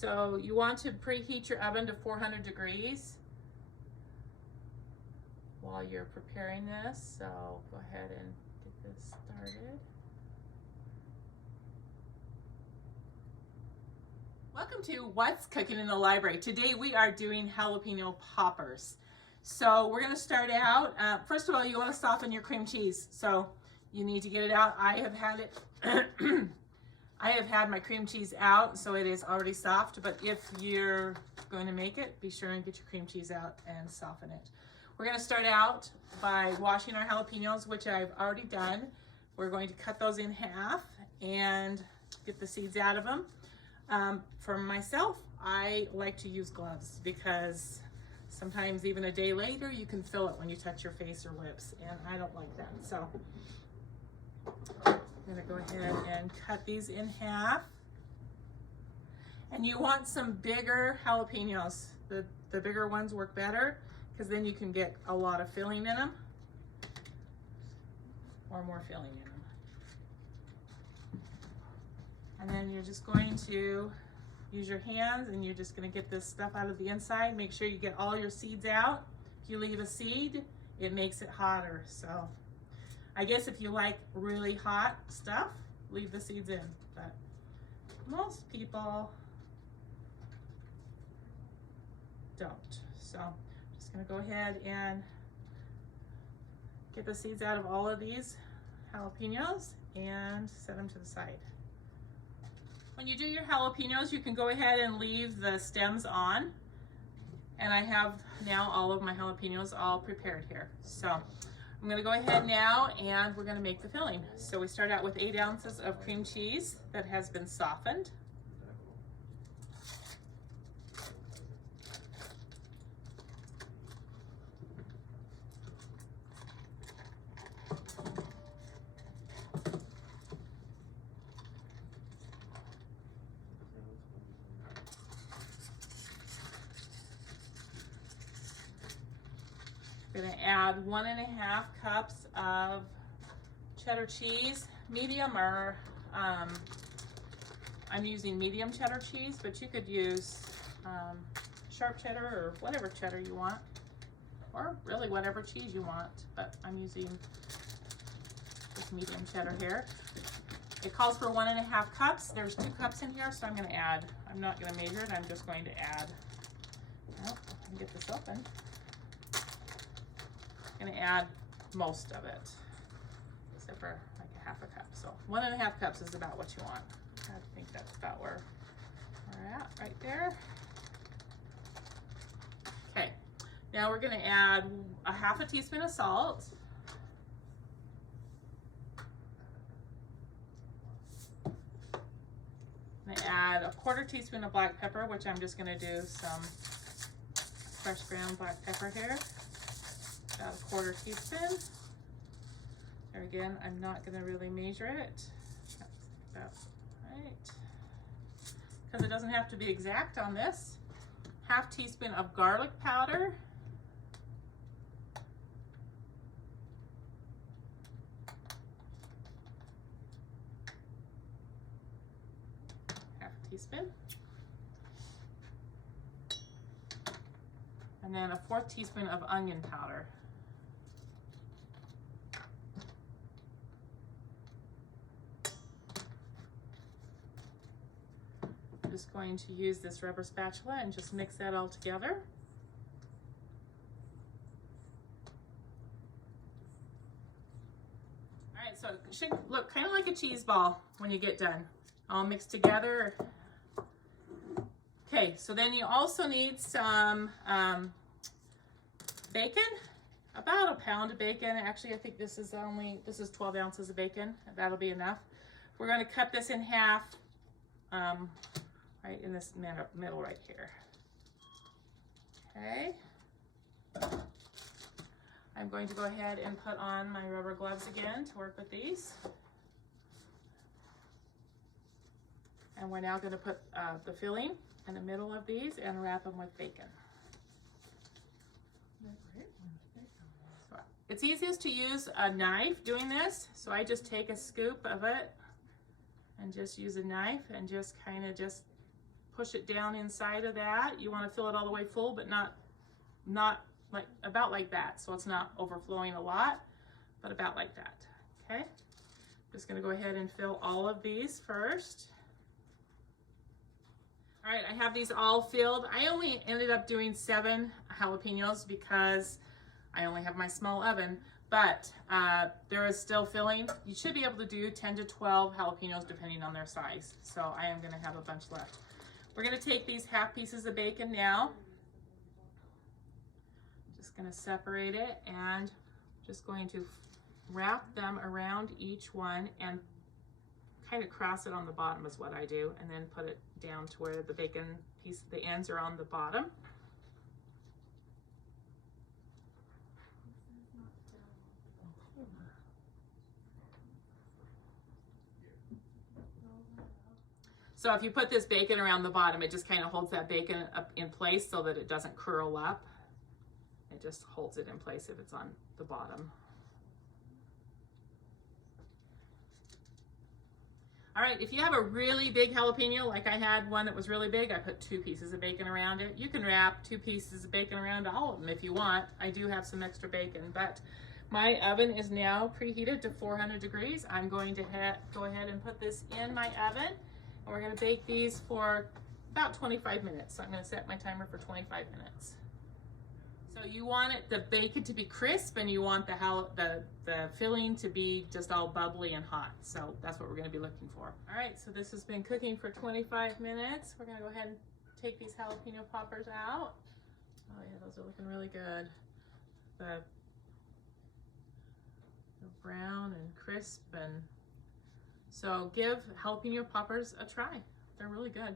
So you want to preheat your oven to 400 degrees while you're preparing this. So go ahead and get this started. Welcome to What's Cooking in the Library. Today we are doing jalapeno poppers. So we're going to start out, first of all, you want to soften your cream cheese. So you need to get it out. I have had it, I have had my cream cheese out, so it is already soft, but if you're going to make it, be sure and get your cream cheese out and soften it. We're going to start out by washing our jalapenos, which I've already done. We're going to cut those in half and get the seeds out of them. For myself, I like to use gloves because sometimes even a day later you can feel it when you touch your face or lips, and I don't like that. So I'm gonna go ahead and cut these in half. And you want some bigger jalapenos. The bigger ones work better because then you can get a lot of filling in them, or more filling in them. And then you're just going to use your hands and you're just going to get this stuff out of the inside. Make sure you get all your seeds out. If you leave a seed, it makes it hotter. So I guess if you like really hot stuff, leave the seeds in. But most people don't. So I'm just going to go ahead and get the seeds out of all of these jalapenos and set them to the side. When you do your jalapenos, you can go ahead and leave the stems on. And I have now all of my jalapenos all prepared here. So I'm gonna go ahead now and we're gonna make the filling. So we start out with 8 ounces of cream cheese that has been softened. Going to add 1.5 cups of cheddar cheese, medium, or I'm using medium cheddar cheese, but you could use sharp cheddar or whatever cheddar you want, or really whatever cheese you want, but I'm using this medium cheddar here. It calls for 1.5 cups. There's 2 cups in here, so I'm going to add. I'm not going to measure it. I'm just going to add. Oh, I can get this open. Going to add most of it, except for like 1/2 cup. So 1.5 cups is about what you want. I think that's about where we're at right there. Okay, now we're going to add 1/2 teaspoon of salt. I'm going to add 1/4 teaspoon of black pepper, which I'm just going to do some fresh ground black pepper here. About 1/4 teaspoon. There again, I'm not going to really measure it. That's about right. Because it doesn't have to be exact on this. 1/2 teaspoon of garlic powder. Half a teaspoon. And then 1/4 teaspoon of onion powder. I'm just going to use this rubber spatula and just mix that all together. All right, so it should look kind of like a cheese ball when you get done, all mixed together. Okay, so then you also need some bacon, about 1 pound of bacon. Actually, I think this is 12 ounces of bacon. That'll be enough. We're going to cut this in half. Right in this middle right here. Okay. I'm going to go ahead and put on my rubber gloves again to work with these. And we're now going to put the filling in the middle of these and wrap them with bacon. So it's easiest to use a knife doing this, so I just take a scoop of it and just use a knife and just kind of just push it down inside of that. You want to fill it all the way full, but not like about like that. So it's not overflowing a lot, but about like that. Okay. Just going to go ahead and fill all of these first. All right, I have these all filled. I only ended up doing 7 jalapenos because I only have my small oven, but there is still filling. You should be able to do 10 to 12 jalapenos depending on their size. So I am gonna have a bunch left. We're gonna take these half pieces of bacon now. Just gonna separate it and just going to wrap them around each one and kind of cross it on the bottom is what I do, and then put it down to where the bacon piece, the ends are on the bottom. So if you put this bacon around the bottom, it just kind of holds that bacon up in place so that it doesn't curl up. It just holds it in place if it's on the bottom. All right, if you have a really big jalapeno, like I had one that was really big, I put 2 pieces of bacon around it. You can wrap 2 pieces of bacon around all of them if you want. I do have some extra bacon, but my oven is now preheated to 400 degrees. I'm going to go ahead and put this in my oven, and we're gonna bake these for about 25 minutes. So I'm gonna set my timer for 25 minutes. So you want the bacon to be crisp, and you want the filling to be just all bubbly and hot. So that's what we're gonna be looking for. All right, so this has been cooking for 25 minutes. We're gonna go ahead and take these jalapeno poppers out. Oh yeah, those are looking really good. The brown and crisp, and so give jalapeno poppers a try. They're really good.